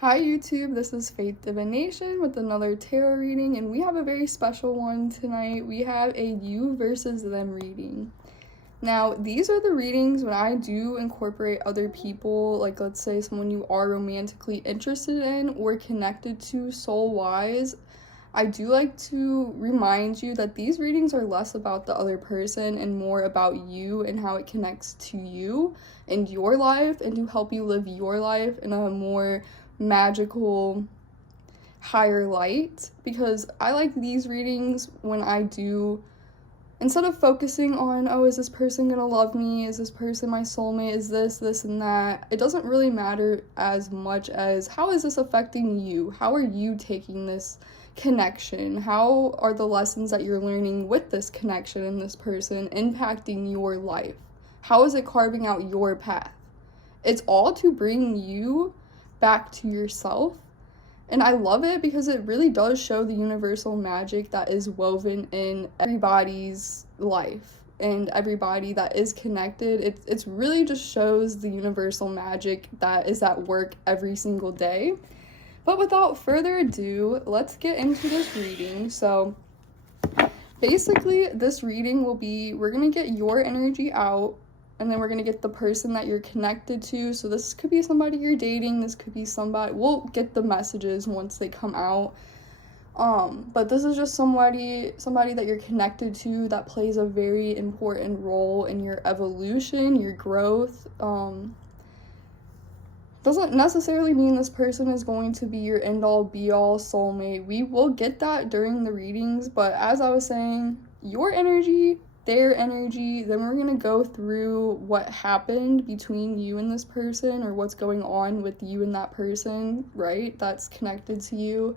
Hi YouTube, this is Faith Divination with another tarot reading, and we have a very special one tonight. We have a you versus them reading. Now, these are the readings when I do incorporate other people, like let's say someone you are romantically interested in or connected to soul-wise. I do like to remind you that these readings are less about the other person and more about you and how it connects to you and your life, and to help you live your life in a more magical, higher light. Because I like these readings when I do, instead of focusing on, oh, is this person gonna love me, is this person my soulmate, is this and that, it doesn't really matter as much as how is this affecting you, how are you taking this connection, how are the lessons that you're learning with this connection and this person impacting your life, how is it carving out your path. It's all to bring you back to yourself. And I love it because it really does show the universal magic that is woven in everybody's life and everybody that is connected. It's really just shows the universal magic that is at work every single day. But without further ado, let's get into this reading. So basically this reading will be, we're gonna get your energy out, and then we're going to get the person that you're connected to. So this could be somebody you're dating, this could be somebody, we'll get the messages once they come out. But this is just somebody that you're connected to that plays a very important role in your evolution, your growth. Doesn't necessarily mean this person is going to be your end-all be-all soulmate. We will get that during the readings, but as I was saying, your energy, their energy, then we're going to go through what happened between you and this person, or what's going on with you and that person, right, that's connected to you.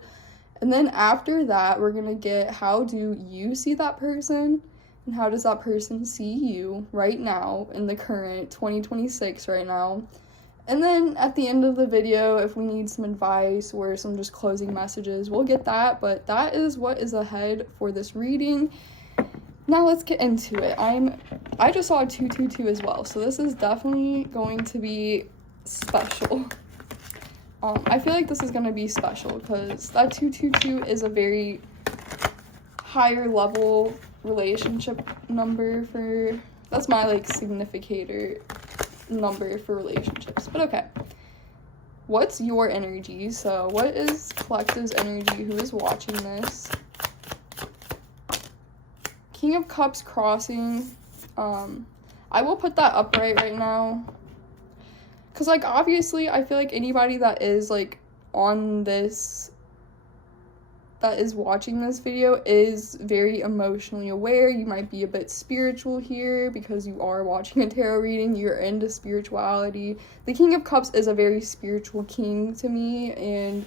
And then after that, we're going to get how do you see that person, and how does that person see you right now in the current 2026 right now. And then at the end of the video, if we need some advice or some just closing messages, we'll get that. But that is what is ahead for this reading. Now let's get into it. I just saw a 222 as well, so this is definitely going to be special. I feel like this is going to be special because that 222 is a very higher level relationship number for, that's my like significator number for relationships. But okay, what's your energy? So what is collective's energy? Who is watching this? King of Cups crossing. I will put that upright right now, because like obviously I feel like anybody that is like on this, that is watching this video, is very emotionally aware. You might be a bit spiritual here because you are watching a tarot reading, you're into spirituality. The King of Cups is a very spiritual king to me, and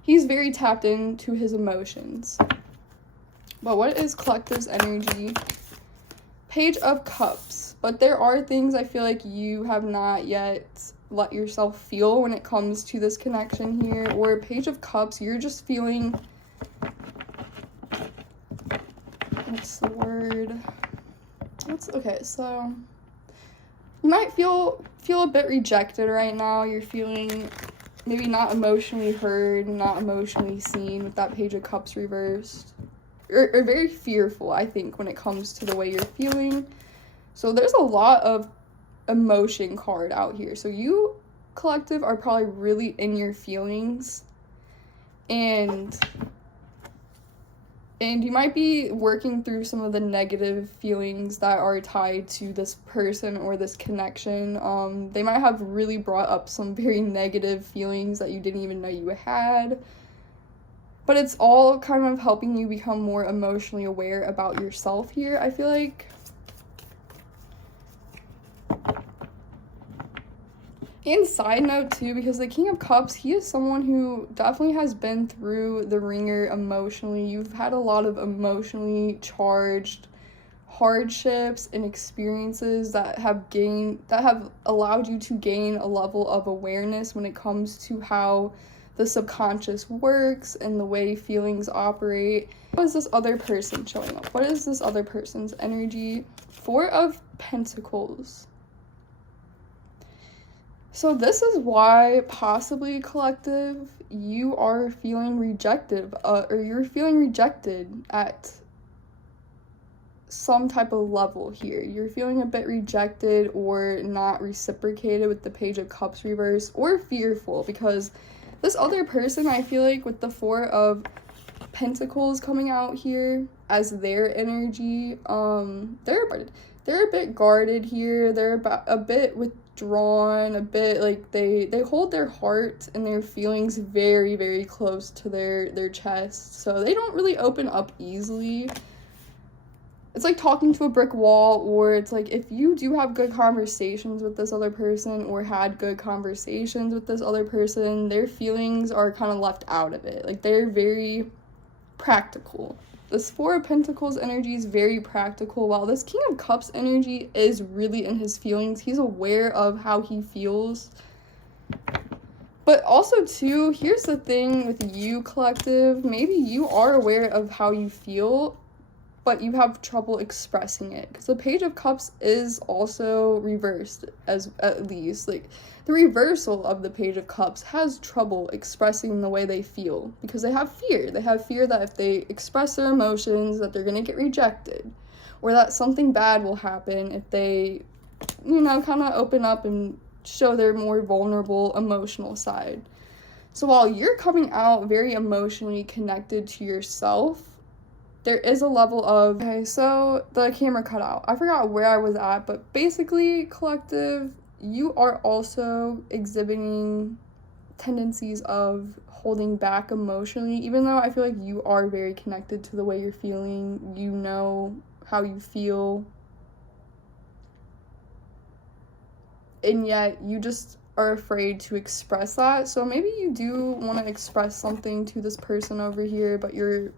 he's very tapped into his emotions. But what is collective's energy? Page of Cups. But there are things I feel like you have not yet let yourself feel when it comes to this connection here. Or Page of Cups, you're just feeling, what's the word? Okay, so you might feel a bit rejected right now. You're feeling maybe not emotionally heard, not emotionally seen with that Page of Cups reversed. Or very fearful, I think, when it comes to the way you're feeling. So there's a lot of emotion card out here. So you, collective, are probably really in your feelings. And you might be working through some of the negative feelings that are tied to this person or this connection. They might have really brought up some very negative feelings that you didn't even know you had. But it's all kind of helping you become more emotionally aware about yourself here, I feel like. And side note too, because the King of Cups, he is someone who definitely has been through the ringer emotionally. You've had a lot of emotionally charged hardships and experiences that have allowed you to gain a level of awareness when it comes to how the subconscious works and the way feelings operate. What is this other person showing up? What is this other person's energy? Four of Pentacles. So this is why possibly, collective, you are feeling rejected, or you're feeling rejected at some type of level here. You're feeling a bit rejected or not reciprocated with the Page of Cups reverse, or fearful, because this other person, I feel like with the Four of Pentacles coming out here as their energy, they're a bit guarded here. They're a bit withdrawn, a bit like they hold their heart and their feelings very, very close to their chest, so they don't really open up easily. It's like talking to a brick wall, or it's like if you do have good conversations with this other person or had good conversations with this other person, their feelings are kind of left out of it. Like, they're very practical. This Four of Pentacles energy is very practical, while this King of Cups energy is really in his feelings. He's aware of how he feels. But also, too, here's the thing with you, collective. Maybe you are aware of how you feel, but you have trouble expressing it, because the Page of Cups is also reversed, as at least like the reversal of the Page of Cups has trouble expressing the way they feel, because they have fear that if they express their emotions, that they're going to get rejected, or that something bad will happen if they, you know, kind of open up and show their more vulnerable emotional side. So while you're coming out very emotionally connected to yourself, there is a level of, okay, so the camera cut out. I forgot where I was at, but basically, collective, you are also exhibiting tendencies of holding back emotionally, even though I feel like you are very connected to the way you're feeling. You know how you feel. And yet, you just are afraid to express that. So maybe you do want to express something to this person over here, but you're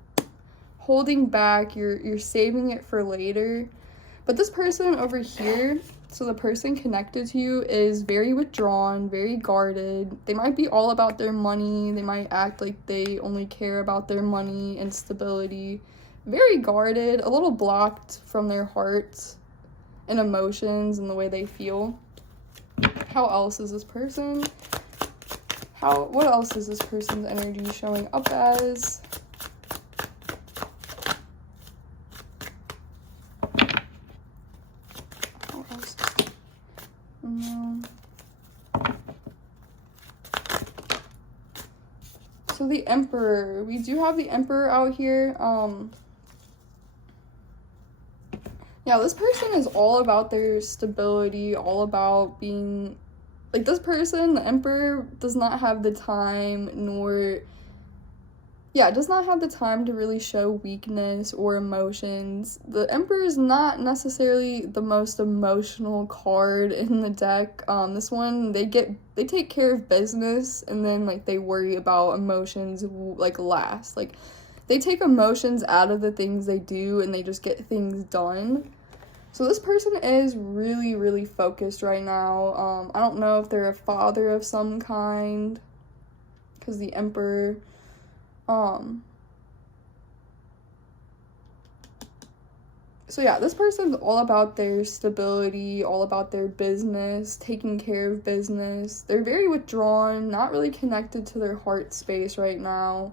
holding back, you're saving it for later. But this person over here, so the person connected to you, is very withdrawn, very guarded. They might be all about their money. They might act like they only care about their money and stability. Very guarded, a little blocked from their hearts and emotions and the way they feel. How else is this person? What else is this person's energy showing up as? So the Emperor, we do have the Emperor out here. Yeah, this person is all about their stability, all about being, like, this person, the Emperor, does not have the time, does not have the time to really show weakness or emotions. The Emperor is not necessarily the most emotional card in the deck. This one, they take care of business, and then, like, they worry about emotions, like, last. Like, they take emotions out of the things they do, and they just get things done. So this person is really, really focused right now. I don't know if they're a father of some kind, because the Emperor, so yeah, this person's all about their stability, all about their business, taking care of business. They're very withdrawn, not really connected to their heart space right now.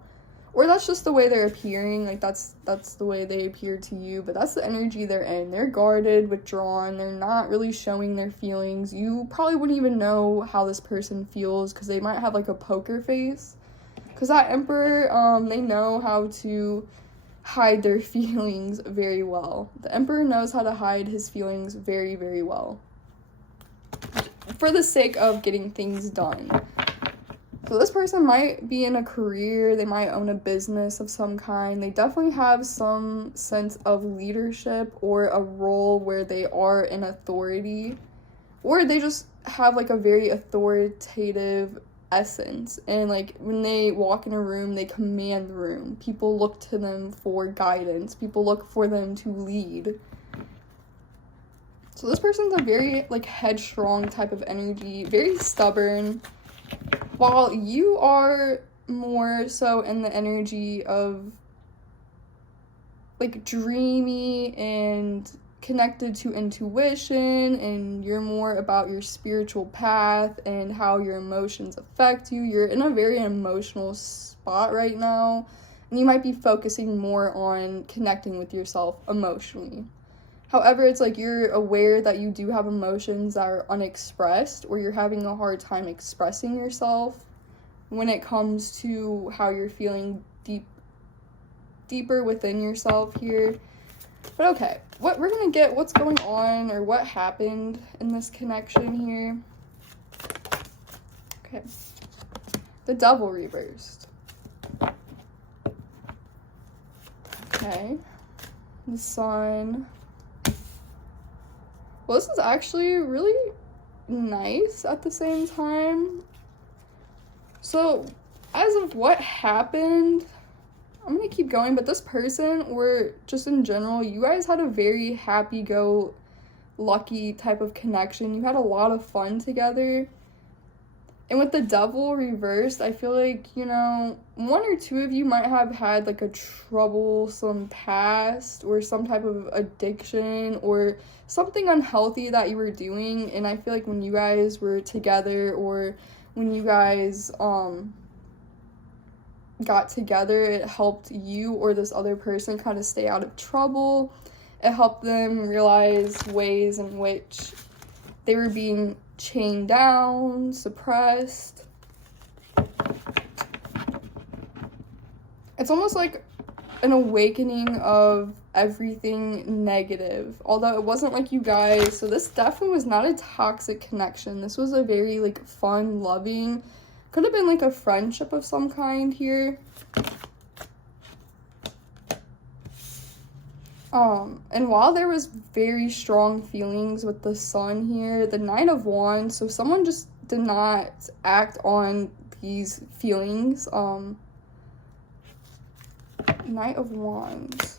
Or that's just the way they're appearing, like that's the way they appear to you, but that's the energy they're in. They're guarded, withdrawn, they're not really showing their feelings. You probably wouldn't even know how this person feels, because they might have like a poker face. Because that Emperor, they know how to hide their feelings very well. The Emperor knows how to hide his feelings very, very well, for the sake of getting things done. So this person might be in a career, they might own a business of some kind. They definitely have some sense of leadership or a role where they are in authority, or they just have like a very authoritative essence, and like when they walk in a room, they command the room. People look to them for guidance. People look for them to lead. So this person's a very like headstrong type of energy, very stubborn, while you are more so in the energy of like dreamy and connected to intuition and you're more about your spiritual path and how your emotions affect you. You're in a very emotional spot right now, and you might be focusing more on connecting with yourself emotionally. However, it's like you're aware that you do have emotions that are unexpressed, or you're having a hard time expressing yourself when it comes to how you're feeling deeper within yourself here. But okay, we're gonna get what's going on or what happened in this connection here. Okay, the Devil reversed. Okay, the Sun. Well, this is actually really nice at the same time. So, as of what happened, I'm gonna keep going, but this person, or just in general, you guys had a very happy-go-lucky type of connection. You had a lot of fun together. And with the Devil reversed, I feel like, you know, one or two of you might have had like a troublesome past or some type of addiction or something unhealthy that you were doing. And I feel like when you guys were together, or when you guys got together, it helped you or this other person kind of stay out of trouble. It helped them realize ways in which they were being chained down, suppressed. It's almost like an awakening of everything negative, although it wasn't like you guys, so this definitely was not a toxic connection. This was a very like fun, loving, could have been like a friendship of some kind here. And while there was very strong feelings with the Sun here, the Knight of Wands, so someone just did not act on these feelings. Knight of Wands.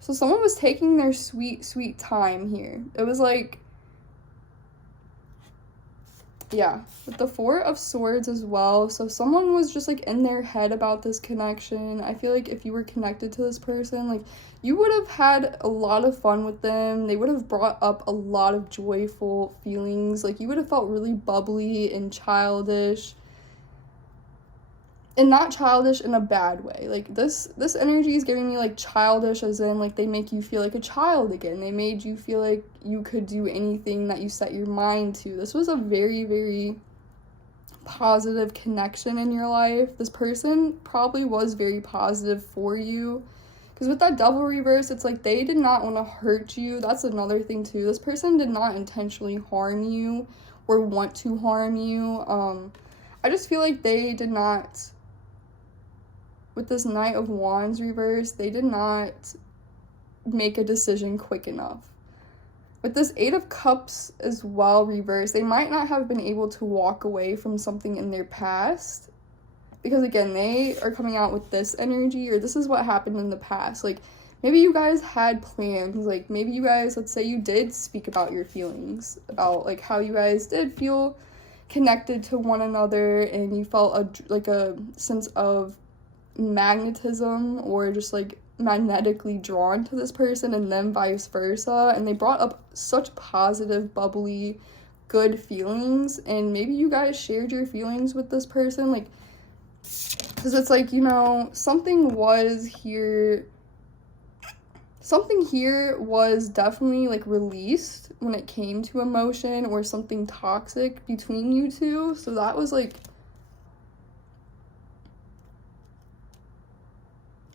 So someone was taking their sweet, sweet time here. It was like, yeah, with the Four of Swords as well. So someone was just like in their head about this connection. I feel like if you were connected to this person, like you would have had a lot of fun with them. They would have brought up a lot of joyful feelings. Like you would have felt really bubbly and childish. And not childish in a bad way. Like this energy is giving me like childish as in like they make you feel like a child again. They made you feel like you could do anything that you set your mind to. This was a very, very positive connection in your life. This person probably was very positive for you. Because with that Devil reverse, it's like they did not want to hurt you. That's another thing too. This person did not intentionally harm you or want to harm you. I just feel like they did not, with this Knight of Wands reverse, they did not make a decision quick enough. With this Eight of Cups as well reversed, they might not have been able to walk away from something in their past. Because again, they are coming out with this energy, or this is what happened in the past. Like, maybe you guys had plans. Like, maybe you guys, let's say you did speak about your feelings, about like how you guys did feel connected to one another, and you felt a sense of magnetism, or just like magnetically drawn to this person, and then vice versa, and they brought up such positive, bubbly, good feelings, and maybe you guys shared your feelings with this person, like, because it's like, you know, something here was definitely like released when it came to emotion or something toxic between you two. So that was like,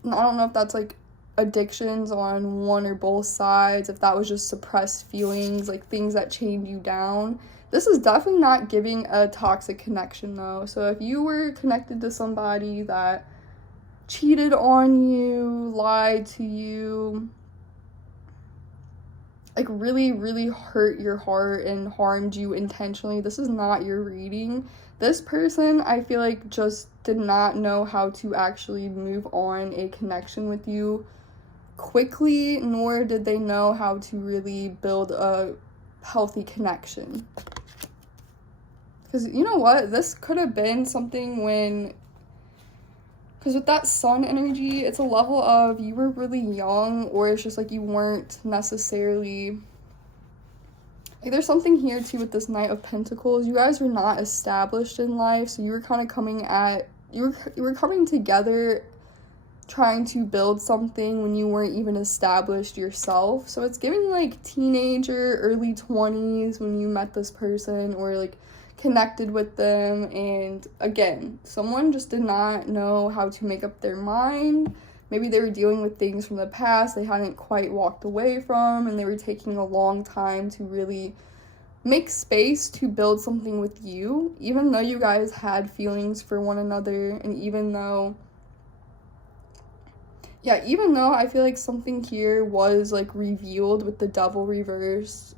I don't know if that's like addictions on one or both sides, if that was just suppressed feelings, like things that chained you down. This is definitely not giving a toxic connection though. So if you were connected to somebody that cheated on you, lied to you, like really, really hurt your heart and harmed you intentionally, this is not your reading. This person, I feel like, just did not know how to actually move on a connection with you quickly, nor did they know how to really build a healthy connection. Because you know what? This could have been something Because with that sun energy, it's a level of you were really young, or it's just like you weren't necessarily, like, there's something here too with this Knight of Pentacles. You guys were not established in life, so you were kind of you were coming together trying to build something when you weren't even established yourself. So it's giving like teenager, early 20s when you met this person or like connected with them, and again, someone just did not know how to make up their mind. Maybe they were dealing with things from the past they hadn't quite walked away from, and they were taking a long time to really make space to build something with you, even though you guys had feelings for one another, and even though I feel like something here was like revealed with the Devil reverse.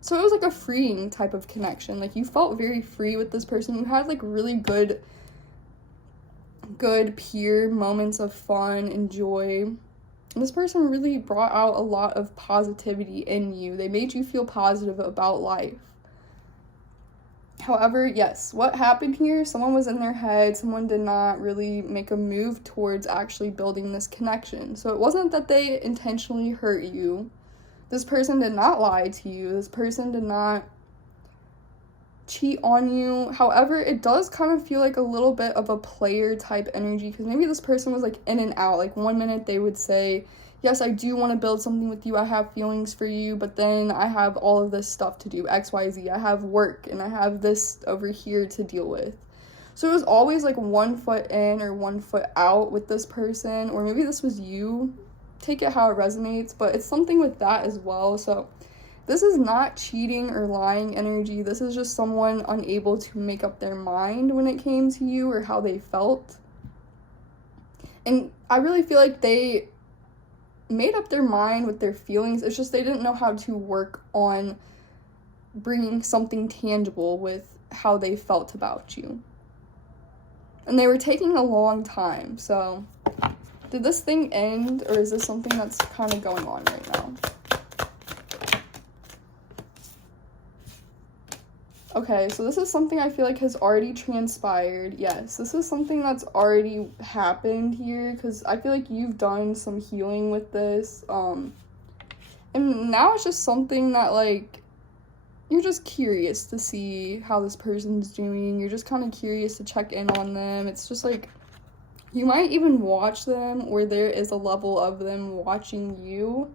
So it was like a freeing type of connection. Like you felt very free with this person. You had like really good pure moments of fun and joy. And this person really brought out a lot of positivity in you. They made you feel positive about life. However, yes, what happened here, someone was in their head, someone did not really make a move towards actually building this connection. So it wasn't that they intentionally hurt you. This person did not lie to you. This person did not cheat on you. However, it does kind of feel like a little bit of a player type energy, because maybe this person was like in and out. Like 1 minute they would say, yes, I do want to build something with you, I have feelings for you, but then I have all of this stuff to do, XYZ, I have work, and I have this over here to deal with. So it was always like 1 foot in or 1 foot out with this person, or maybe this was you. Take it how it resonates, but it's something with that as well. So this is not cheating or lying energy. This is just someone unable to make up their mind when it came to you or how they felt. And I really feel like they made up their mind with their feelings. It's just they didn't know how to work on bringing something tangible with how they felt about you. And they were taking a long time. So did this thing end, or is this something that's kind of going on right now? Okay, so this is something I feel like has already transpired. Yes, this is something that's already happened here, because I feel like you've done some healing with this. And now it's just something that, like, you're just curious to see how this person's doing. You're just kind of curious to check in on them. It's just like, you might even watch them, or there is a level of them watching you.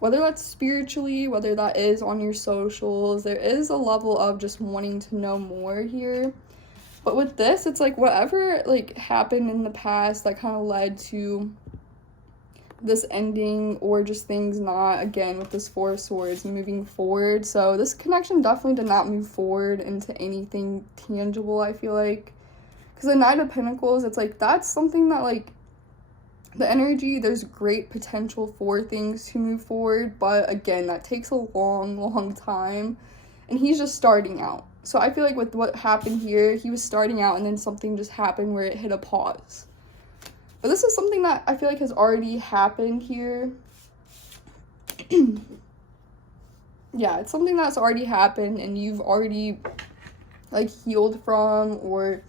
Whether that's spiritually, whether that is on your socials, there is a level of just wanting to know more here. But with this, it's like whatever like happened in the past that kind of led to this ending, or just things not, again, with this Four of Swords, moving forward. So this connection definitely did not move forward into anything tangible, I feel like. Because the Knight of Pentacles, it's like that's something that, like, the energy, there's great potential for things to move forward, but again, that takes a long time, and he's just starting out. So I feel like with what happened here, he was starting out and then something just happened where it hit a pause. But this is something that I feel like has already happened here. Yeah, it's something that's already happened and you've already like healed from, or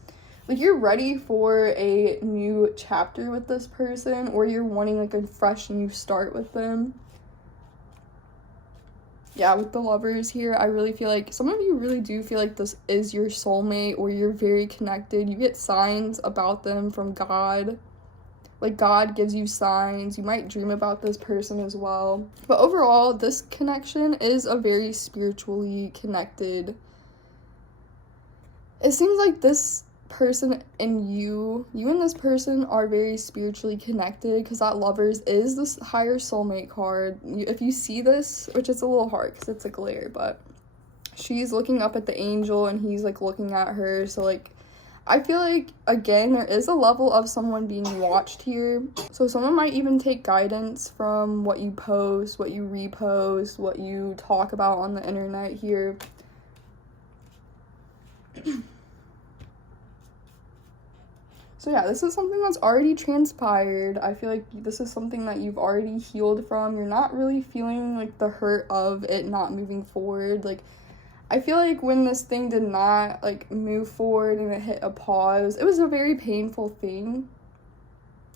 like you're ready for a new chapter with this person, or you're wanting like a fresh new start with them. Yeah, with the Lovers here, I really feel like some of you really do feel like this is your soulmate, or you're very connected. You get signs about them from God. Like God gives you signs. You might dream about this person as well. But overall, this connection is a very spiritually connected. It seems like this person and you and this person are very spiritually connected, because that Lovers is this higher soulmate card. If you see this, which is a little hard because it's a glare, but she's looking up at the angel and he's like looking at her. So like I feel like, again, there is a level of someone being watched here. So someone might even take guidance from what you post, what you repost, what you talk about on the internet here. So yeah, this is something that's already transpired. I feel like this is something that you've already healed from. You're not really feeling like the hurt of it not moving forward. Like, I feel like when this thing did not, like, move forward and it hit a pause, it was a very painful thing.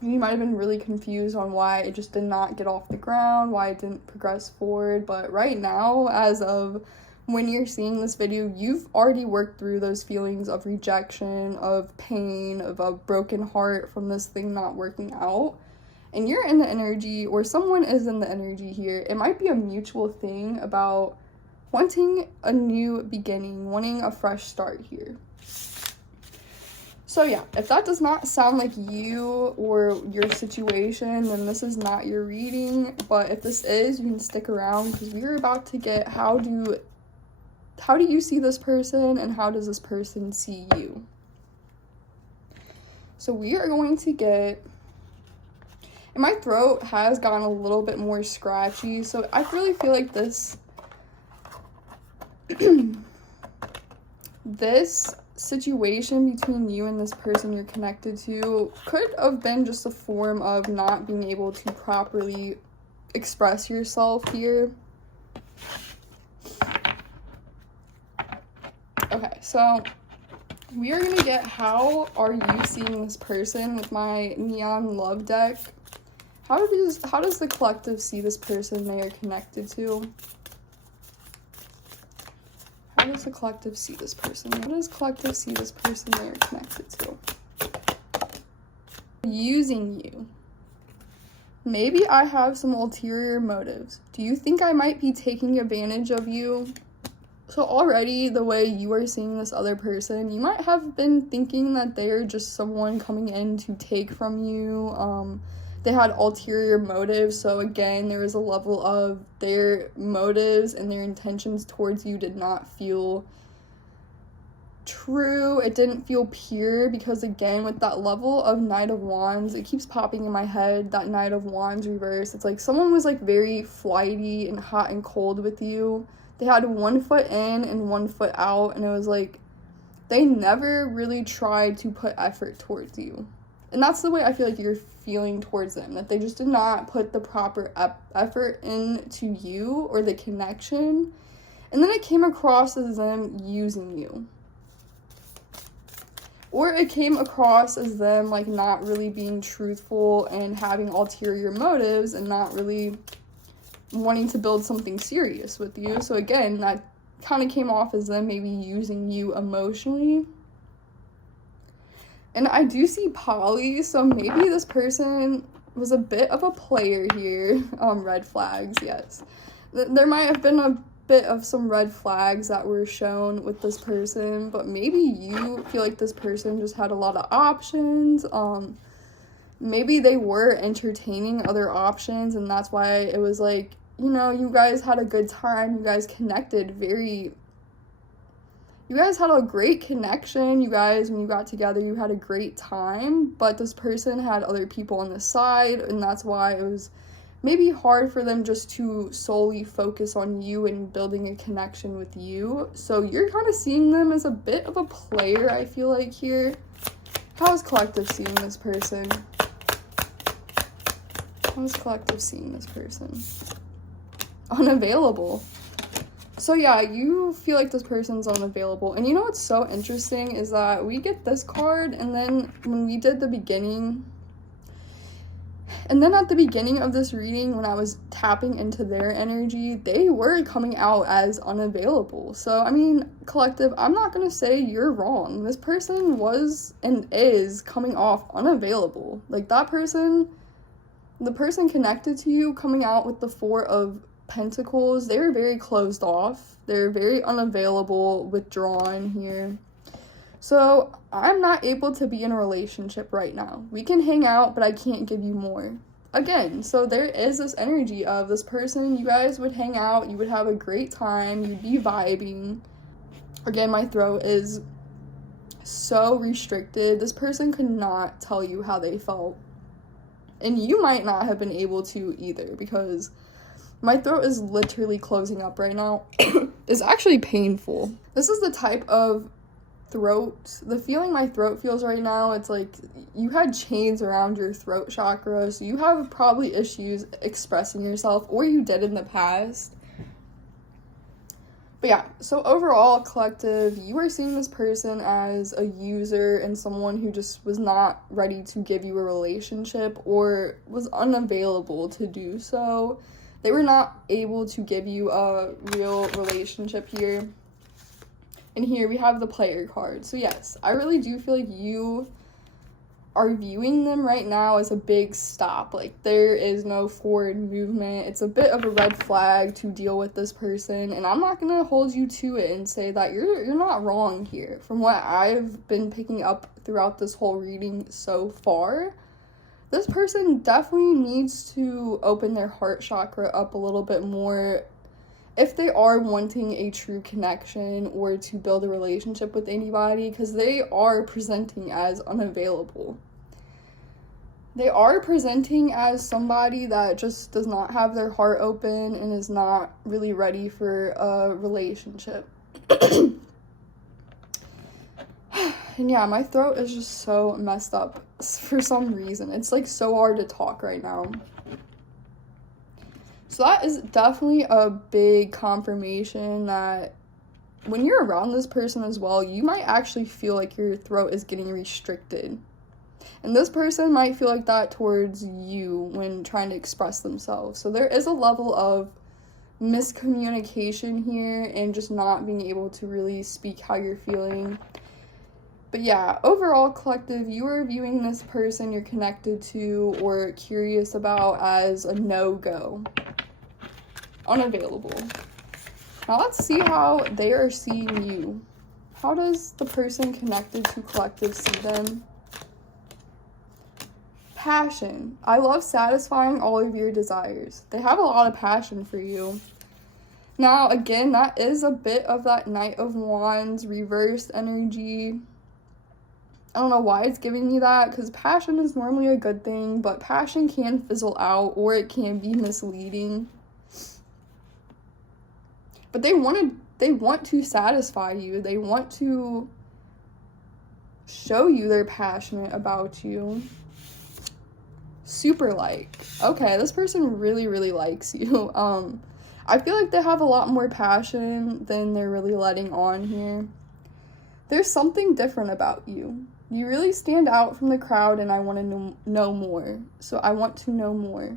You might have been really confused on why it just did not get off the ground, why it didn't progress forward, but right now, as of when you're seeing this video, you've already worked through those feelings of rejection, of pain, of a broken heart from this thing not working out. And you're in the energy, or someone is in the energy here. It might be a mutual thing about wanting a new beginning, wanting a fresh start here. So yeah, if that does not sound like you or your situation, then this is not your reading. But if this is, you can stick around, because we are about to get how do you see this person and how does this person see you? So we are going to get, and my throat has gotten a little bit more scratchy, so I really feel like this this situation between you and this person you're connected to could have been just a form of not being able to properly express yourself here. Okay, so we are going to get how are you seeing this person with my neon love deck. How does the collective see this person they are connected to? How does the collective see this person? How does collective see this person they are connected to? Using you. Maybe I have some ulterior motives. Do you think I might be taking advantage of you? So already, the way you are seeing this other person, you might have been thinking that they are just someone coming in to take from you. They had ulterior motives, so again, there was a level of their motives and their intentions towards you did not feel true. It didn't feel pure, because again, with that level of Knight of Wands, it keeps popping in my head, that Knight of Wands reverse. It's like someone was like very flighty and hot and cold with you. They had one foot in and one foot out, and it was like they never really tried to put effort towards you. And that's the way I feel like you're feeling towards them, that they just did not put the proper effort into you or the connection. And then it came across as them using you. Or it came across as them like not really being truthful and having ulterior motives and not really wanting to build something serious with you. So again, that kind of came off as them maybe using you emotionally. And I do see poly, so maybe this person was a bit of a player here. Red flags, yes. There might have been a bit of some red flags that were shown with this person, but maybe you feel like this person just had a lot of options. Maybe they were entertaining other options, and that's why it was like, you know, you guys had a good time, you guys connected you guys had a great connection, you guys, when you got together, you had a great time, but this person had other people on the side, and that's why it was maybe hard for them just to solely focus on you and building a connection with you. So you're kind of seeing them as a bit of a player, I feel like, here. How is collective seeing this person? How is collective seeing this person? Unavailable. So yeah, you feel like this person's unavailable. And you know what's so interesting is that we get this card, and then when we did the beginning, and then at the beginning of this reading, when I was tapping into their energy, they were coming out as unavailable. So, I mean, collective, I'm not going to say you're wrong. This person was and is coming off unavailable. Like, that person, the person connected to you coming out with the Four of Pentacles, they were very closed off. They're very unavailable, withdrawn here. So I'm not able to be in a relationship right now. We can hang out, but I can't give you more. Again, so there is this energy of this person, you guys would hang out, you would have a great time, you'd be vibing. Again, my throat is so restricted. This person could not tell you how they felt. And you might not have been able to either, because my throat is literally closing up right now. It's actually painful. This is the type of the feeling my throat feels right now. It's like you had chains around your throat chakra, so you have probably issues expressing yourself, or you did in the past. But yeah, so overall, collective, you are seeing this person as a user and someone who just was not ready to give you a relationship or was unavailable to do so. They were not able to give you a real relationship here. And here we have the player card. So yes, I really do feel like you are viewing them right now as a big stop. Like, there is no forward movement. It's a bit of a red flag to deal with this person, and I'm not gonna hold you to it and say that you're not wrong here. From what I've been picking up throughout this whole reading so far, this person definitely needs to open their heart chakra up a little bit more if they are wanting a true connection or to build a relationship with anybody, because they are presenting as unavailable. They are presenting as somebody that just does not have their heart open and is not really ready for a relationship. And yeah, my throat is just so messed up for some reason. It's like so hard to talk right now. So that is definitely a big confirmation that when you're around this person as well, you might actually feel like your throat is getting restricted. And this person might feel like that towards you when trying to express themselves. So there is a level of miscommunication here and just not being able to really speak how you're feeling. But yeah, overall, collective, you are viewing this person you're connected to or curious about as a no-go. Unavailable. Now let's see how they are seeing you. How does the person connected to collective see them? Passion. I love satisfying all of your desires. They have a lot of passion for you. Now, again, that is a bit of that Knight of Wands reversed energy. I don't know why it's giving me that, because passion is normally a good thing, but passion can fizzle out or it can be misleading. But they want to satisfy you. They want to show you they're passionate about you. Super like. Okay, this person really, really likes you. I feel like they have a lot more passion than they're really letting on here. There's something different about you. You really stand out from the crowd, and I want to know more. So I want to know more.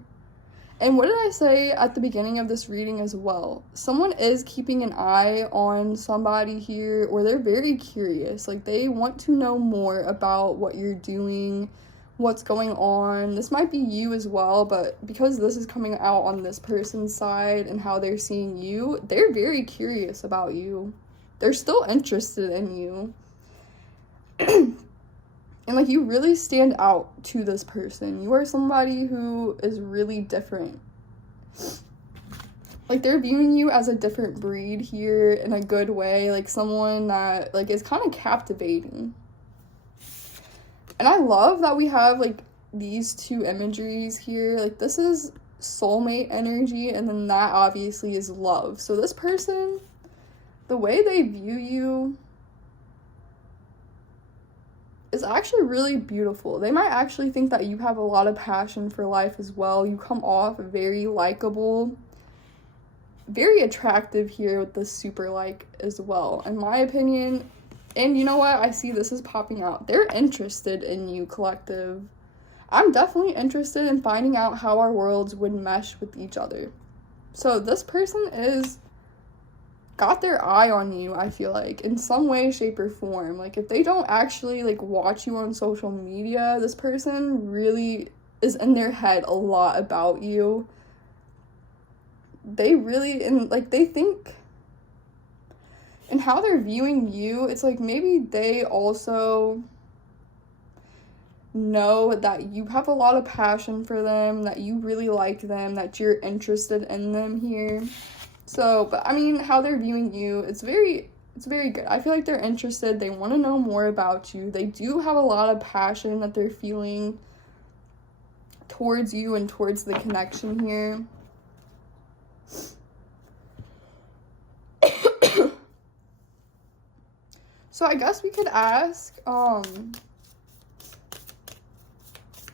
And what did I say at the beginning of this reading as well? Someone is keeping an eye on somebody here, or they're very curious. Like, they want to know more about what you're doing, what's going on. This might be you as well, but because this is coming out on this person's side and how they're seeing you, they're very curious about you. They're still interested in you. And, like, you really stand out to this person. You are somebody who is really different. Like, they're viewing you as a different breed here in a good way. Like, someone that, like, is kind of captivating. And I love that we have, like, these two imageries here. Like, this is soulmate energy, and then that obviously is love. So this person, the way they view you is actually really beautiful. They might actually think that you have a lot of passion for life as well. You come off very likable, very attractive here with the super like as well, in my opinion. And you know what? I see this is popping out. They're interested in you, collective. I'm definitely interested in finding out how our worlds would mesh with each other. So this person is got their eye on you, I feel like, in some way, shape, or form. Like, if they don't actually, like, watch you on social media, this person really is in their head a lot about you. They really, and, like, they think, and how they're viewing you, it's like maybe they also know that you have a lot of passion for them, that you really like them, that you're interested in them here. So, but I mean, how they're viewing you, it's very good. I feel like they're interested. They want to know more about you. They do have a lot of passion that they're feeling towards you and towards the connection here. So I guess we could ask,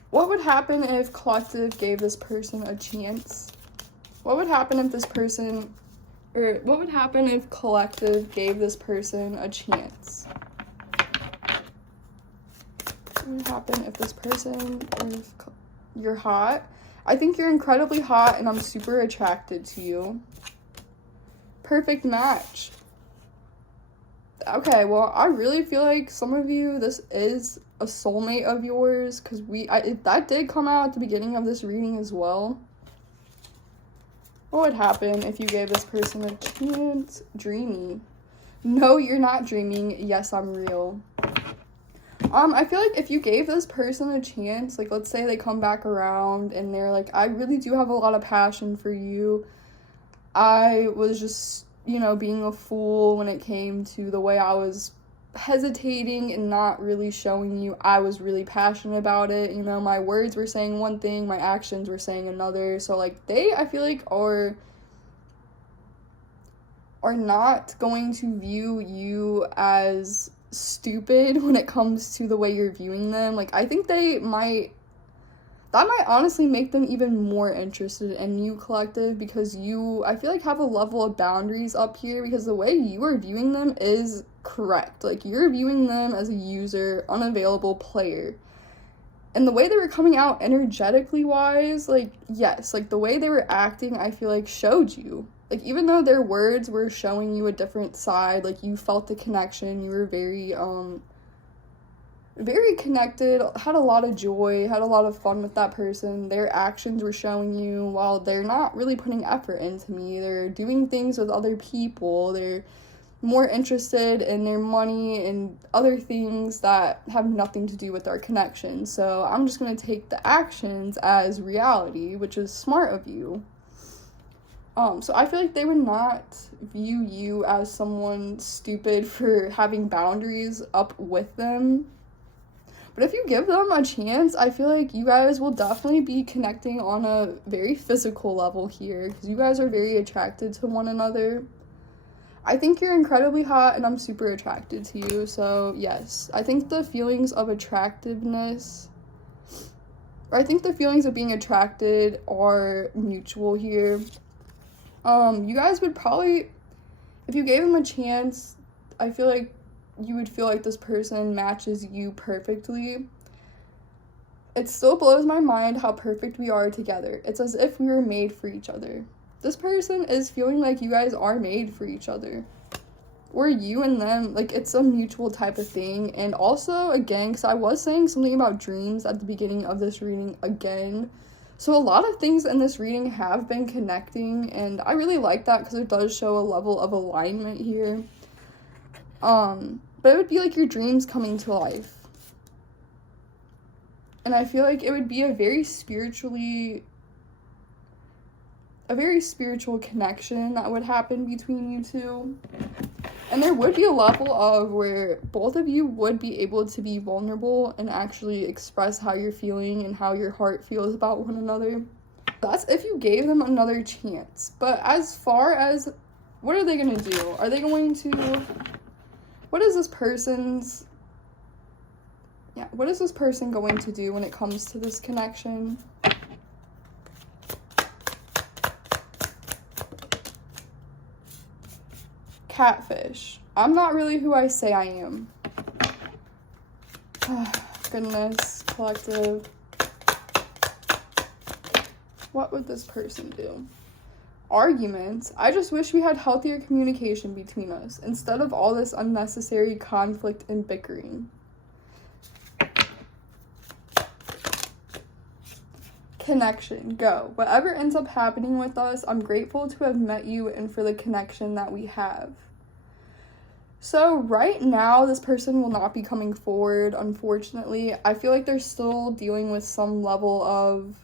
what would happen if collective gave this person a chance? What would happen if this person or what would happen if collective gave this person a chance? What would happen if this person, or if you're hot? I think you're incredibly hot and I'm super attracted to you. Perfect match. Okay, well, I really feel like some of you, this is a soulmate of yours, because that did come out at the beginning of this reading as well. What would happen if you gave this person a chance? Dreamy. No, you're not dreaming. Yes, I'm real. I feel like if you gave this person a chance, like, let's say they come back around and they're like, I really do have a lot of passion for you. I was just, you know, being a fool when it came to the way I was hesitating and not really showing you I was really passionate about it. You know, my words were saying one thing, my actions were saying another. So, like, I feel like, are not going to view you as stupid when it comes to the way you're viewing them. Like, I think that might honestly make them even more interested in you, collective, because you, I feel like, have a level of boundaries up here, because the way you are viewing them is correct. Like, you're viewing them as a user, unavailable player. And the way they were coming out energetically wise, like, yes, like, the way they were acting, I feel like, showed you. Like, even though their words were showing you a different side, like, you felt the connection, you were very connected, had a lot of joy, had a lot of fun with that person. Their actions were showing you, while they're not really putting effort into me, they're doing things with other people, they're more interested in their money and other things that have nothing to do with our connection. So I'm just going to take the actions as reality, which is smart of you. So I feel like they would not view you as someone stupid for having boundaries up with them. But if you give them a chance, I feel like you guys will definitely be connecting on a very physical level here, because you guys are very attracted to one another. I think you're incredibly hot and I'm super attracted to you. So yes, I think the feelings of attractiveness, or I think the feelings of being attracted are mutual here. You guys would probably, if you gave them a chance, I feel like you would feel like this person matches you perfectly. It still blows my mind how perfect we are together. It's as if we were made for each other. This person is feeling like you guys are made for each other. Or you and them, like, it's a mutual type of thing. And also, again, because I was saying something about dreams at the beginning of this reading again. So a lot of things in this reading have been connecting, and I really like that because it does show a level of alignment here. But it would be like your dreams coming to life. And I feel like it would be a very spiritual connection that would happen between you two. And there would be a level of where both of you would be able to be vulnerable and actually express how you're feeling and how your heart feels about one another. That's if you gave them another chance. But as far as, what are they going to do? Are they going to, what is this person going to do when it comes to this connection? Catfish. I'm not really who I say I am. Goodness, collective. What would this person do? Arguments. I just wish we had healthier communication between us instead of all this unnecessary conflict and bickering. Connection. Go. Whatever ends up happening with us, I'm grateful to have met you and for the connection that we have. So right now, this person will not be coming forward, unfortunately. I feel like they're still dealing with some level of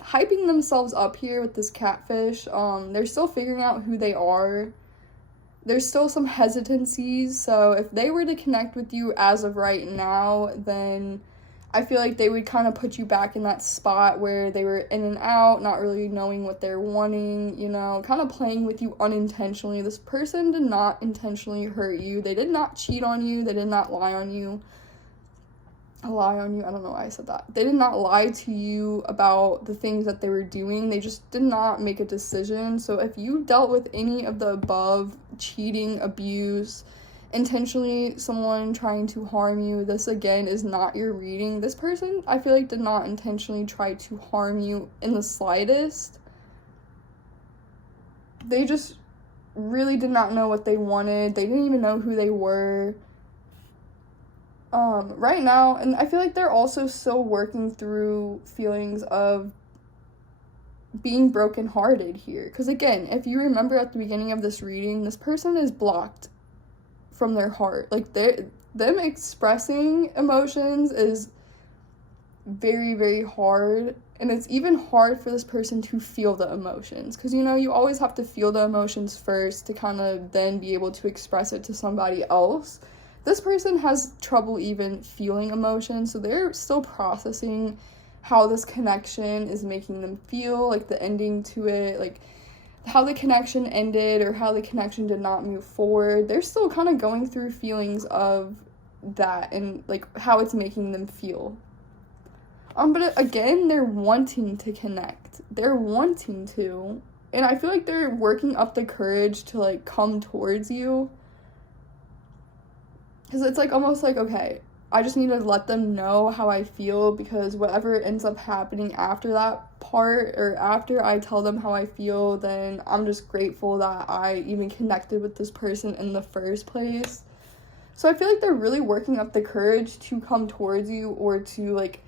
hyping themselves up here with this catfish. They're still figuring out who they are. There's still some hesitancies, so if they were to connect with you as of right now, then I feel like they would kind of put you back in that spot where they were in and out, not really knowing what they're wanting, you know, kind of playing with you unintentionally. This person did not intentionally hurt you. They did not cheat on you. They did not lie on you. lie on you. I don't know why I said that. They did not lie to you about the things that they were doing. They just did not make a decision. So if you dealt with any of the above, cheating, abuse, intentionally someone trying to harm you, this again is not your reading. This person, I feel like, did not intentionally try to harm you in the slightest. They just really did not know what they wanted. They didn't even know who they were. Right now, and I feel like they're also still working through feelings of being brokenhearted here. Because again, if you remember at the beginning of this reading, this person is blocked from their heart. Like, them expressing emotions is very, very hard. And it's even hard for this person to feel the emotions. Because, you know, you always have to feel the emotions first to kind of then be able to express it to somebody else. This person has trouble even feeling emotions, so they're still processing how this connection is making them feel, like the ending to it, like how the connection ended or how the connection did not move forward. They're still kind of going through feelings of that and like how it's making them feel. But again, they're wanting to connect. They're wanting to. And I feel like they're working up the courage to like come towards you. Because it's like almost like, okay, I just need to let them know how I feel, because whatever ends up happening after that part, or after I tell them how I feel, then I'm just grateful that I even connected with this person in the first place. So I feel like they're really working up the courage to come towards you or to like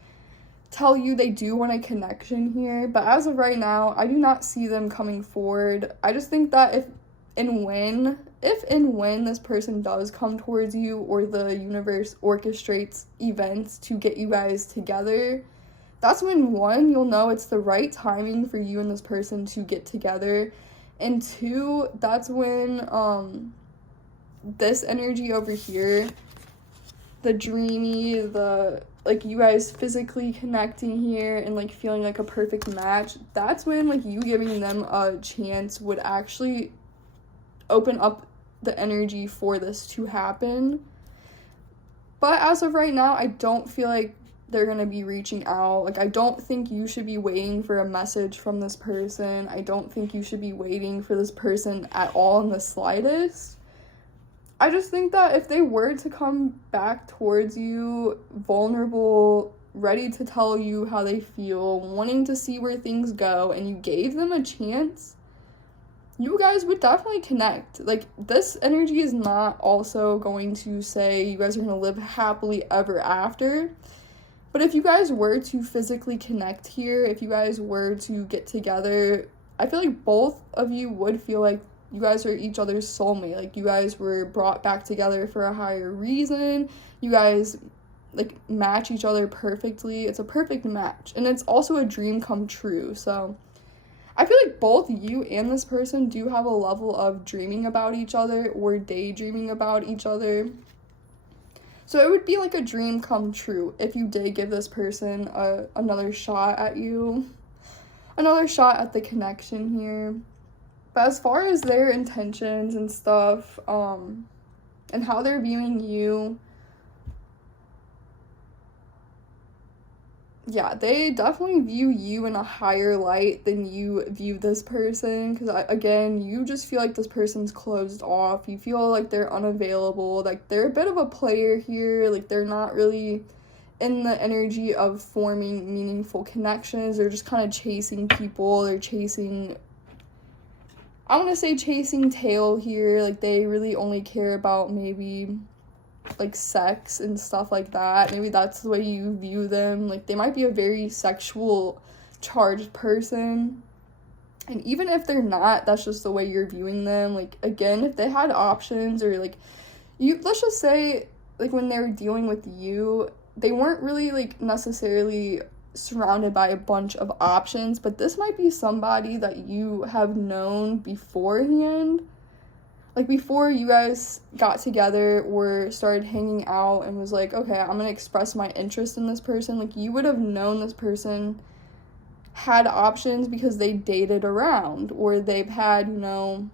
tell you they do want a connection here. But as of right now, I do not see them coming forward. I just think that if and when this person does come towards you, or the universe orchestrates events to get you guys together, that's when, one, you'll know it's the right timing for you and this person to get together, and two, that's when this energy over here, the dreamy, the like you guys physically connecting here and like feeling like a perfect match, that's when like you giving them a chance would actually open up the energy for this to happen. But as of right now, I don't feel like they're gonna be reaching out. Like, I don't think you should be waiting for a message from this person. I don't think you should be waiting for this person at all in the slightest. I just think that if they were to come back towards you, vulnerable, ready to tell you how they feel, wanting to see where things go, and you gave them a chance, you guys would definitely connect. Like, this energy is not also going to say you guys are going to live happily ever after. But if you guys were to physically connect here, if you guys were to get together, I feel like both of you would feel like you guys are each other's soulmate. Like, you guys were brought back together for a higher reason. You guys, like, match each other perfectly. It's a perfect match. And it's also a dream come true. So I feel like both you and this person do have a level of dreaming about each other or daydreaming about each other. So it would be like a dream come true if you did give this person another shot at you, another shot at the connection here. But as far as their intentions and stuff, and how they're viewing you, yeah, they definitely view you in a higher light than you view this person, because, again, you just feel like this person's closed off. You feel like they're unavailable, like they're a bit of a player here, like they're not really in the energy of forming meaningful connections. They're just kind of chasing people. They're chasing, I want to say chasing tail here, like they really only care about maybe like sex and stuff like that. Maybe that's the way you view them. Like, they might be a very sexual charged person, and even if they're not, that's just the way you're viewing them. Like, again, if they had options, or like you, let's just say, like, when they were dealing with you, they weren't really like necessarily surrounded by a bunch of options, but this might be somebody that you have known beforehand. Like, before you guys got together or started hanging out and was like, okay, I'm gonna express my interest in this person, like, you would have known this person had options because they dated around, or they've had, you know,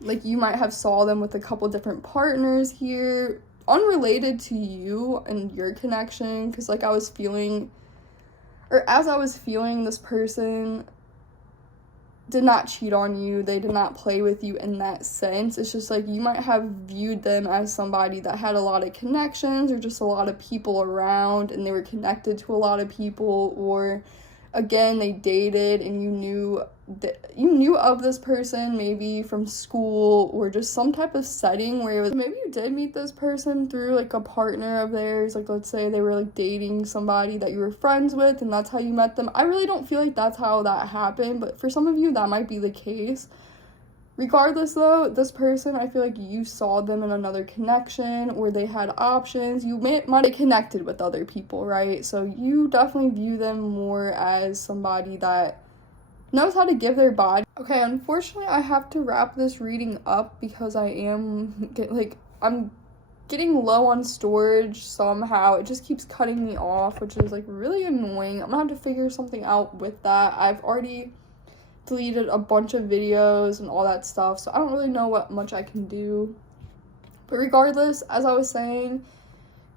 like, you might have saw them with a couple different partners here unrelated to you and your connection, because like as I was feeling, this person did not cheat on you, they did not play with you in that sense. It's just like you might have viewed them as somebody that had a lot of connections or just a lot of people around, and they were connected to a lot of people, or again, they dated and you knew of this person maybe from school or just some type of setting where it was, maybe you did meet this person through like a partner of theirs, like let's say they were like dating somebody that you were friends with and that's how you met them. I really don't feel like that's how that happened, but for some of you that might be the case. Regardless though, this person, I feel like you saw them in another connection or they had options. You might have connected with other people, right? So you definitely view them more as somebody that knows how to give their body. Okay, unfortunately, I have to wrap this reading up because I'm getting low on storage somehow. It just keeps cutting me off, which is like really annoying. I'm gonna have to figure something out with that. I've already deleted a bunch of videos and all that stuff, so I don't really know what much I can do. But regardless, as I was saying,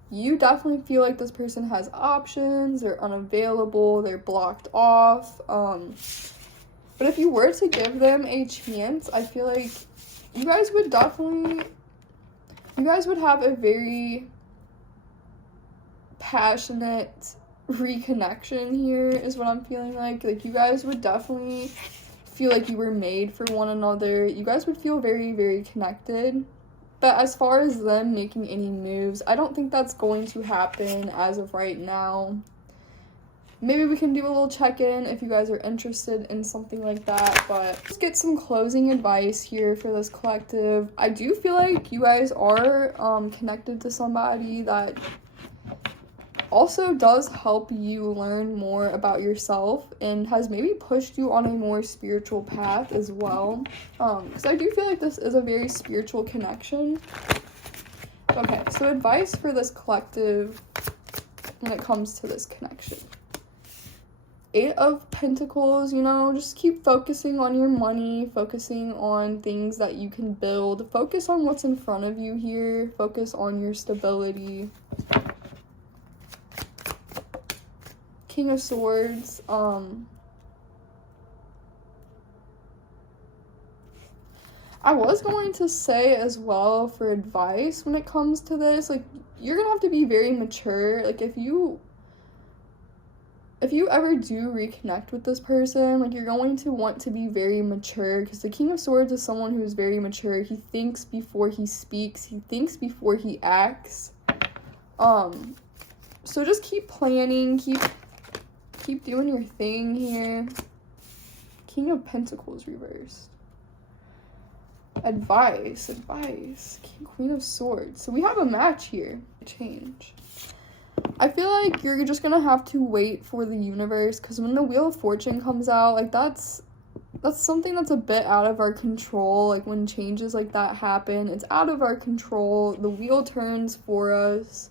you definitely feel like this person has options, they're unavailable, they're blocked off. But if you were to give them a chance, I feel like you guys would have a very passionate reconnection here, is what I'm feeling like. Like, you guys would definitely feel like you were made for one another. You guys would feel very, very connected. But as far as them making any moves, I don't think that's going to happen as of right now. Maybe we can do a little check-in if you guys are interested in something like that, but let's get some closing advice here for this collective. I do feel like you guys are connected to somebody that also does help you learn more about yourself and has maybe pushed you on a more spiritual path as well. Because I do feel like this is a very spiritual connection. Okay, so advice for this collective when it comes to this connection. 8 of Pentacles, just keep focusing on your money, focusing on things that you can build, focus on what's in front of you here, focus on your stability. King of Swords, I was going to say as well for advice when it comes to this, like, you're gonna have to be very mature. Like, if you ever do reconnect with this person, like, you're going to want to be very mature, because the King of Swords is someone who is very mature. He thinks before he speaks, he thinks before he acts. So just keep planning, keep doing your thing here. King of Pentacles reversed. Advice. Queen of Swords. So we have a match here. Change. I feel like you're just gonna have to wait for the universe, because when the Wheel of Fortune comes out, like, that's something that's a bit out of our control. Like, when changes like that happen, it's out of our control. The wheel turns for us.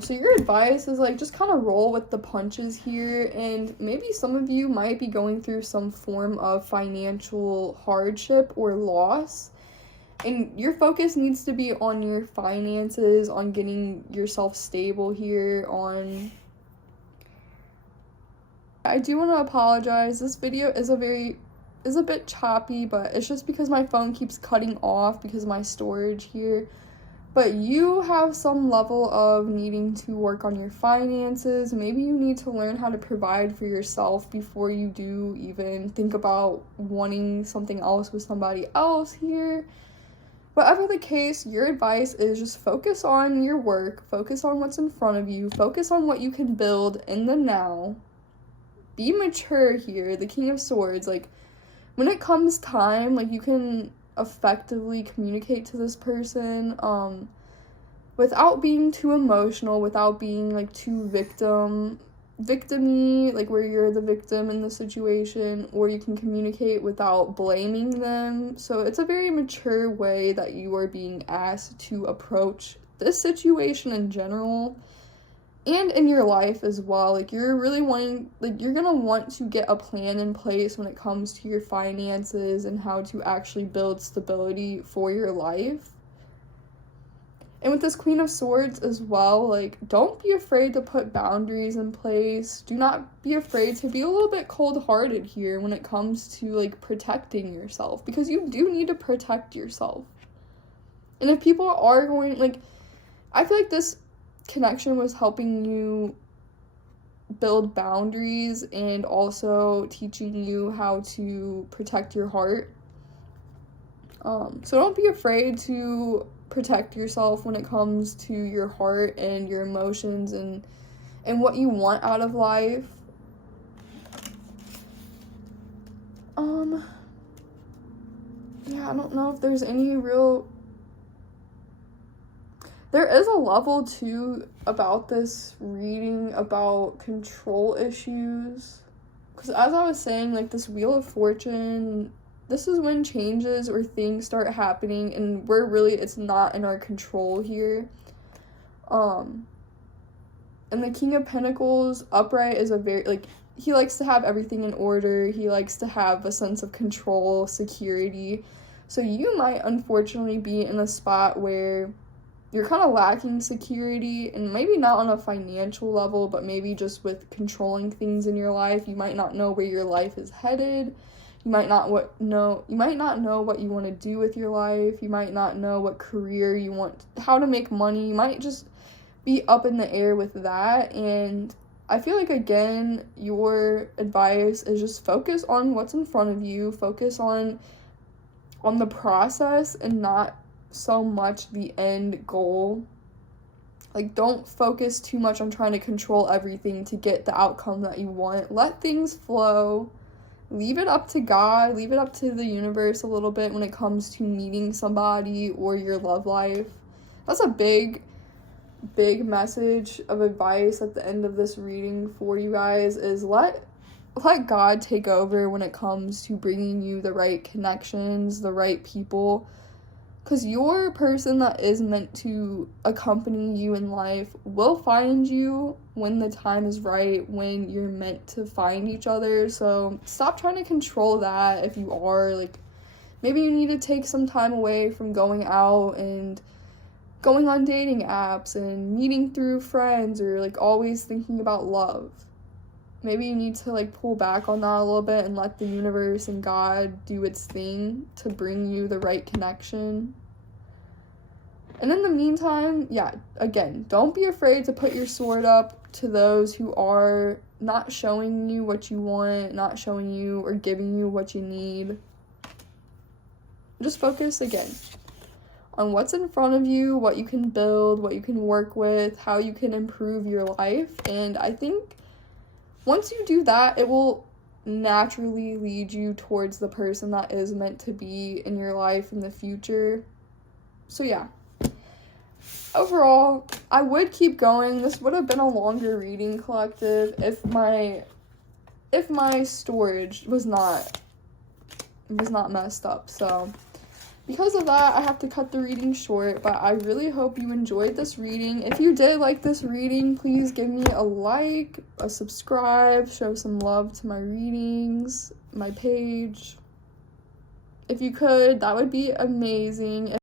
So your advice is, like, just kind of roll with the punches here, and maybe some of you might be going through some form of financial hardship or loss, and your focus needs to be on your finances, on getting yourself stable here, I do want to apologize. This video is a bit choppy, but it's just because my phone keeps cutting off because of my storage here. But you have some level of needing to work on your finances. Maybe you need to learn how to provide for yourself before you do even think about wanting something else with somebody else here. Whatever the case, your advice is just focus on your work, focus on what's in front of you, focus on what you can build in the now. Be mature here, the King of Swords. Like, when it comes time, like, you can effectively communicate to this person without being too emotional, without being, like, too victim-y, like, where you're the victim in the situation, or you can communicate without blaming them. So it's a very mature way that you are being asked to approach this situation in general, and in your life as well. Like, you're really wanting, like, you're gonna want to get a plan in place when it comes to your finances and how to actually build stability for your life. And with this Queen of Swords as well, like, don't be afraid to put boundaries in place. Do not be afraid to be a little bit cold-hearted here when it comes to, like, protecting yourself. Because you do need to protect yourself. And if people are going, like, I feel like this connection was helping you build boundaries and also teaching you how to protect your heart. So don't be afraid to protect yourself when it comes to your heart and your emotions and what you want out of life. Yeah, I don't know if there's any real... There is a level, too, about this reading about control issues. Because as I was saying, like, this Wheel of Fortune, this is when changes or things start happening, and it's not in our control here. And the King of Pentacles, upright, is a very, like, he likes to have everything in order. He likes to have a sense of control, security. So you might, unfortunately, be in a spot where you're kind of lacking security, and maybe not on a financial level, but maybe just with controlling things in your life. You might not know where your life is headed. You might not know what you want to do with your life. You might not know what career you want, how to make money. You might just be up in the air with that. And I feel like, again, your advice is just focus on what's in front of you. Focus on the process and not so much the end goal. Like, don't focus too much on trying to control everything to get the outcome that you want. Let things flow. Leave it up to God. Leave it up to the universe a little bit when it comes to meeting somebody or your love life. That's a big message of advice at the end of this reading for you guys, is let God take over when it comes to bringing you the right connections, the right people. Because your person that is meant to accompany you in life will find you when the time is right, when you're meant to find each other. So stop trying to control that. If you are, like, maybe you need to take some time away from going out and going on dating apps and meeting through friends, or, like, always thinking about love. Maybe you need to, like, pull back on that a little bit and let the universe and God do its thing to bring you the right connection. And in the meantime, yeah, again, don't be afraid to put your sword up to those who are not showing you what you want, not showing you or giving you what you need. Just focus, again, on what's in front of you, what you can build, what you can work with, how you can improve your life. And I think once you do that, it will naturally lead you towards the person that is meant to be in your life in the future. So yeah. Overall, I would keep going. This would have been a longer reading, collective, if my storage was not messed up. So because of that, I have to cut the reading short, but I really hope you enjoyed this reading. If you did like this reading, please give me a like, a subscribe, show some love to my readings, my page. If you could, that would be amazing.